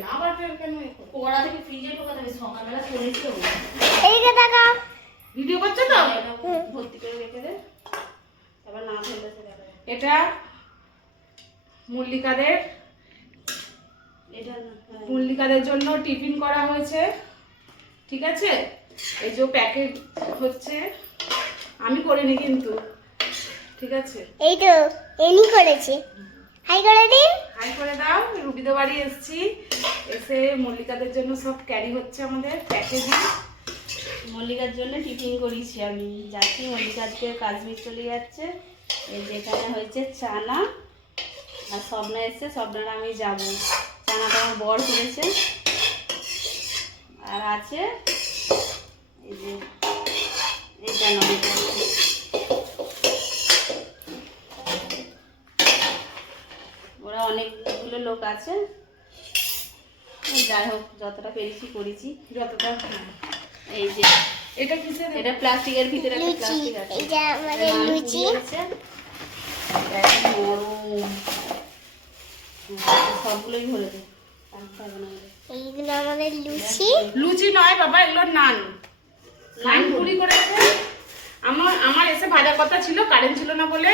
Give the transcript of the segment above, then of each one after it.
না আবার কেন ওরা থেকে ফ্রিজে ঢোকাতে হবে সকালবেলা করেছি এইদিকে দেখা ভিডিও করছো তো ভর্তি করে রেখে দে আবার না ফেললে সেটা এটা মল্লিকাদের এটা মল্লিকাদের জন্য টিফিন করা হয়েছে, ঠিক আছে। এই যে প্যাকেট হচ্ছে, আমি করিনি কিন্তু, ঠিক আছে। এই তো এনি করেছে। হাই করে দিন, হাই করে দাও। রুবিদের বাড়ি এসেছি, এসে মল্লিকাদের জন্য সব ক্যারি হচ্ছে আমাদের প্যাকেজিং। মল্লিকার জন্য টিফিন করেছি আমি, যাচ্ছি মল্লিকা আজকে কাশ্মীর চলে যাচ্ছে। এই যেখানে হয়েছে চানা আর স্বপ্না এসছে, স্বপ্নার আমি যাবো। চানাটা আমার বর করেছে আর আছে এই যে এটা নয়, ওরা অনেকগুলো লোক আছে। যাই হোক যতটা পেরেছি করেছি, যতটা। এই যে এটা কিসের? এটা প্লাস্টিকের ভিতরে একটা লুচি, প্লাস্টিক আছে। এটা আমাদের লুচি। সবগুলোই ভরে দে, এইগুলো আমাদের লুচি। লুচি নয় বাবা, এগুলো নান। নান পুরি করেছে। আমার এসে ভাজার কথা ছিল, কারেন্ট ছিল না বলে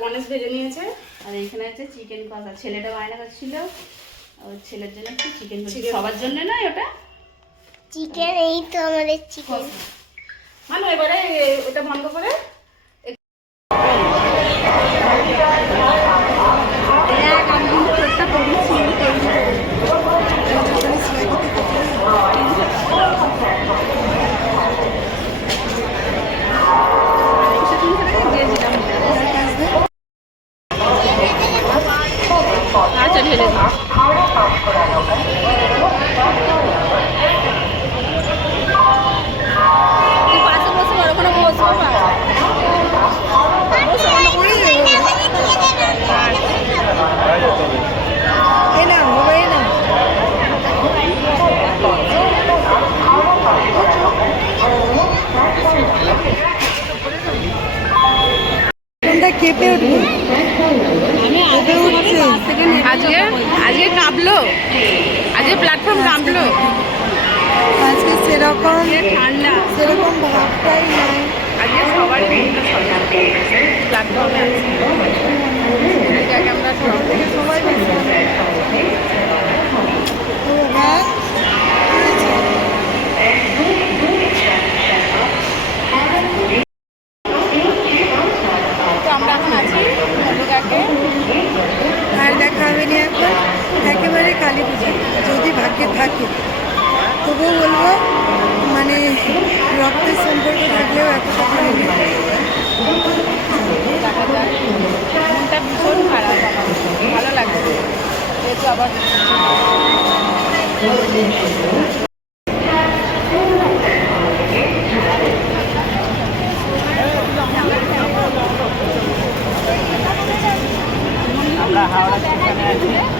গণেশ ভেজে নিয়েছে। আর এখানে আছে চিকেন কষা, ছেলেটা বায়না করছিল ওর ছেলের জন্য একটু চিকেন, সবার জন্য নয় ওটা চিকেন। এই তো আমাদের চিকেন। মানে এবারে ওটা বন্ধ করে আচ্ছা ঢেলে দিই। তুই পাশে বসে বড় কোনো বসবো না। কেঁপে উঠবে, আজকে কাঁপলো, আজকে প্ল্যাটফর্ম কাঁপলো। আজকে সেরকম ঠান্ডা, সেরকম ভাবটাই নাই। আজকে সবাই প্ল্যাটফর্মে আছে। আমরা সব থেকে সবাই ব্যস্ত। তো হ্যাঁ, তো আমরা এখন আছি মল্লিকাকে। আর দেখা হবে না এখন, একেবারে কালী পূজা যদি ভাগ্যে থাকে। তবুও বলবো মানে রক্তের সম্পর্ক থাকলেও এতটা ভালো নেই। দেখা যাক, মনটা ভীষণ খারাপ আমার, ভালো লাগছে যেহেতু আবার আমরা হাওড়া স্টেশনে আছি।